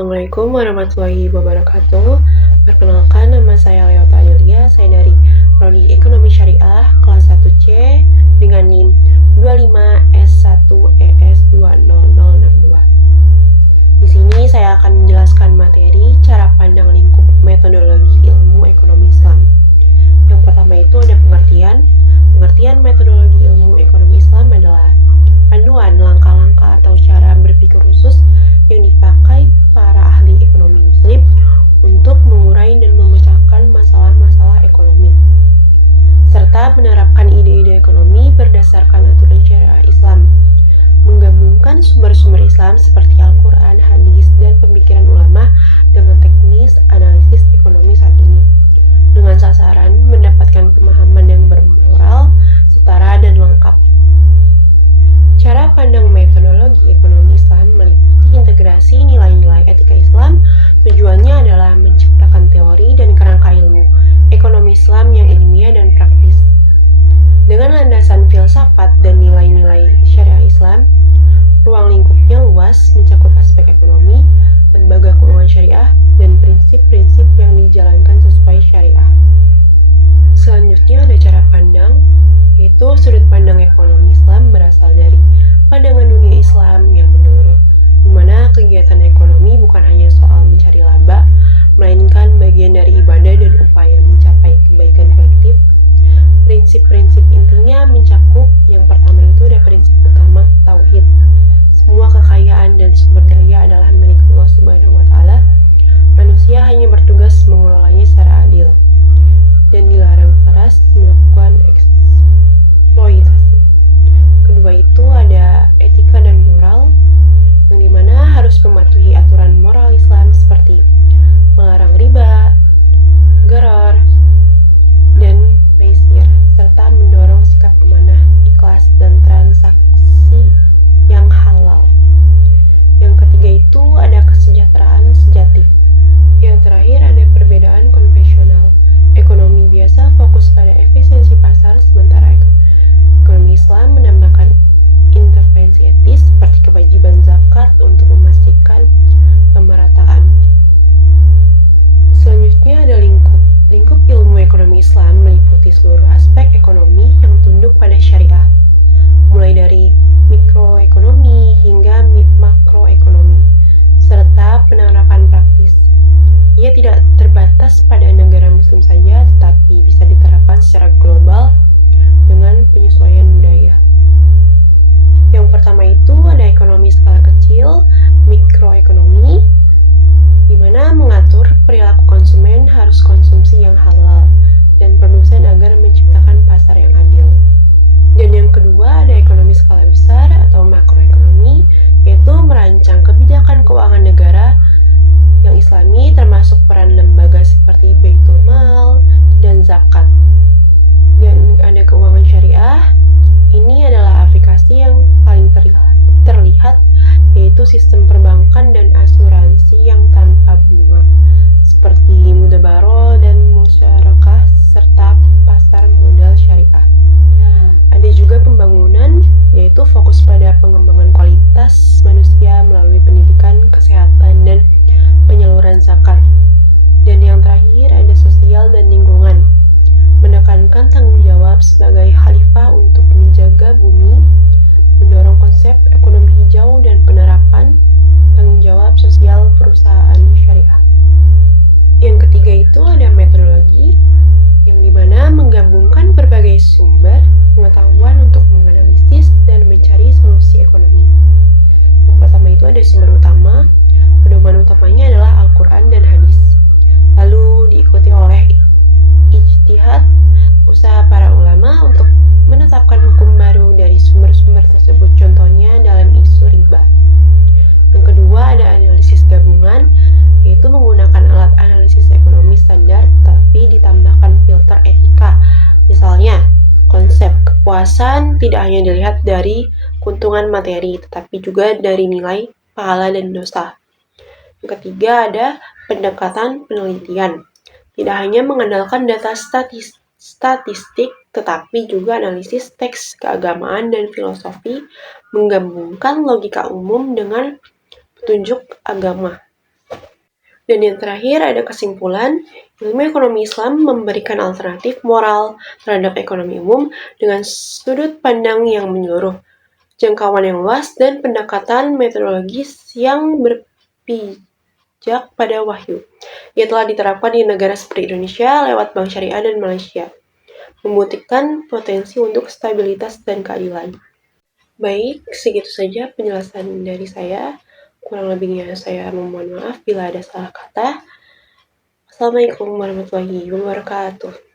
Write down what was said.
Assalamualaikum warahmatullahi wabarakatuh. Perkenalkan, nama saya Leota Adelia. Saya dari Prodi Ekonomi Syariah kelas 1C dengan NIM 25S1ES20062. Di sini saya akan menjelaskan materi cara pandang lingkup metodologi ilmu ekonomi Islam. Yang pertama itu ada pengertian. Pengertian metodologi ilmu ekonomi Islam adalah panduan langkah-langkah atau cara berpikir khusus yang dipakai para ahli ekonomi muslim untuk mengurai dan memecahkan masalah-masalah ekonomi, serta menerapkan ide-ide ekonomi berdasarkan aturan syariah Islam, menggabungkan sumber-sumber Islam seperti Al-Quran, hadis, dan pemikiran ulama dengan teknis analisis ekonomi saat ini, dengan sasaran mendapatkan pemahaman yang bermoral, setara, dan lengkap. Cara pandang metodologi ekonomi Islam meliputi integrasi nilai-nilai etika Islam. Tujuannya adalah menciptakan teori dan kerangka ilmu ekonomi Islam yang ilmiah dan praktis. Dengan landasan filsafat dan nilai-nilai syariah Islam, ruang lingkupnya luas, mencakup aspek ekonomi, lembaga keuangan syariah, dan prinsip-prinsip yang dijalankan sesuai syariah. Selanjutnya ada cara pandang, yaitu sudut pandang ekonomi Islam berasal dari pandangan dunia Islam yang menyeluruh, di mana kegiatan ekonomi bukan hanya soal mencari laba, melainkan bagian dari ibadah dan upaya mencapai kebaikan kolektif. Prinsip-prinsip intinya mencakup yang pertama itu ada prinsip utama tauhid. Semua kekayaan dan sumber daya adalah milik Allah Subhanahu wa taala. Manusia hanya bertugas mengelolanya secara adil dan dilarang keras melakukan eksploitasi. Kedua itu ada etika dan moral, yang dimana harus mematuhi aturan moral Islam seperti melarang riba, gharar, dan maisir, serta mendorong sikap amanah, ikhlas, dan transaksi yang halal. Yang ketiga itu ada kesejahteraan sejati. Yang terakhir ada perbedaan konvensional. Ekonomi biasa fokus pada efisiensi pasar, sementara ekonomi Islam menambahkan intervensi etis seperti kewajiban zakat untuk memastikan pemerataan. Selanjutnya ada lingkup. Lingkup ilmu ekonomi Islam meliputi seluruh aspek ekonomi yang tunduk pada syariah, mulai dari mikroekonomi hingga makroekonomi, serta penerapan praktis. Ia tidak terbatas pada negara muslim saja, tetapi bisa diterapkan secara global dengan penyesuaian budaya. Yang pertama itu ada ekonomi skala kecil, mikroekonomi, di mana mengatur perilaku konsumen harus konsumsi yang halal dan produsen agar menciptakan pasar yang adil. Dan yang kedua ada ekonomi skala besar atau makroekonomi, yaitu merancang kebijakan keuangan negara yang islami, termasuk peran lembaga seperti Baitul Mal dan zakat. Dan ada keuangan syariah, ini adalah aplikasi yang paling terlihat, yaitu sistem perbankan dan asuransi yang tanpa bunga, seperti mudzakarah dan musyarakah, serta pasar modal syariah. Ada juga pembangunan, yaitu fokus pada pengembangan kualitas manusia melalui pendidikan, kesehatan, dan penyaluran zakat. Dan yang terakhir ada sosial dan lingkungan, menekankan tanggung jawab sebagai khalifah untuk menjaga bumi, mendorong konsep ekonomi hijau dan penerapan tanggung jawab sosial perusahaan syariah. Yang ketiga itu ada metodologi, yang dimana menggabungkan berbagai sumber pengetahuan untuk menganalisis dan mencari solusi ekonomi. Yang pertama itu ada sumber utama. Pedoman utamanya adalah Al-Quran dan hadis. Lalu diikuti oleh ijtihad, usaha para ulama untuk menetapkan hukum baru dari sumber-sumber tersebut, contohnya dalam isu riba. Yang kedua ada analisis gabungan, yaitu menggunakan alat analisis ekonomi standar tapi ditambahkan filter etika. Misalnya, konsep kepuasan tidak hanya dilihat dari keuntungan materi, tetapi juga dari nilai pahala dan dosa. Yang ketiga ada pendekatan penelitian. Tidak hanya mengandalkan data statistik, tetapi juga analisis teks keagamaan dan filosofi, menggabungkan logika umum dengan petunjuk agama. Dan yang terakhir ada kesimpulan, ilmu ekonomi Islam memberikan alternatif moral terhadap ekonomi umum dengan sudut pandang yang menyeluruh, jangkauan yang luas, dan pendekatan metodologis yang berpijak pada wahyu. Ia telah diterapkan di negara seperti Indonesia lewat Bank Syariah dan Malaysia, membuktikan potensi untuk stabilitas dan keadilan. Baik, segitu saja penjelasan dari saya. Kurang lebihnya saya memohon maaf bila ada salah kata. Assalamualaikum warahmatullahi wabarakatuh.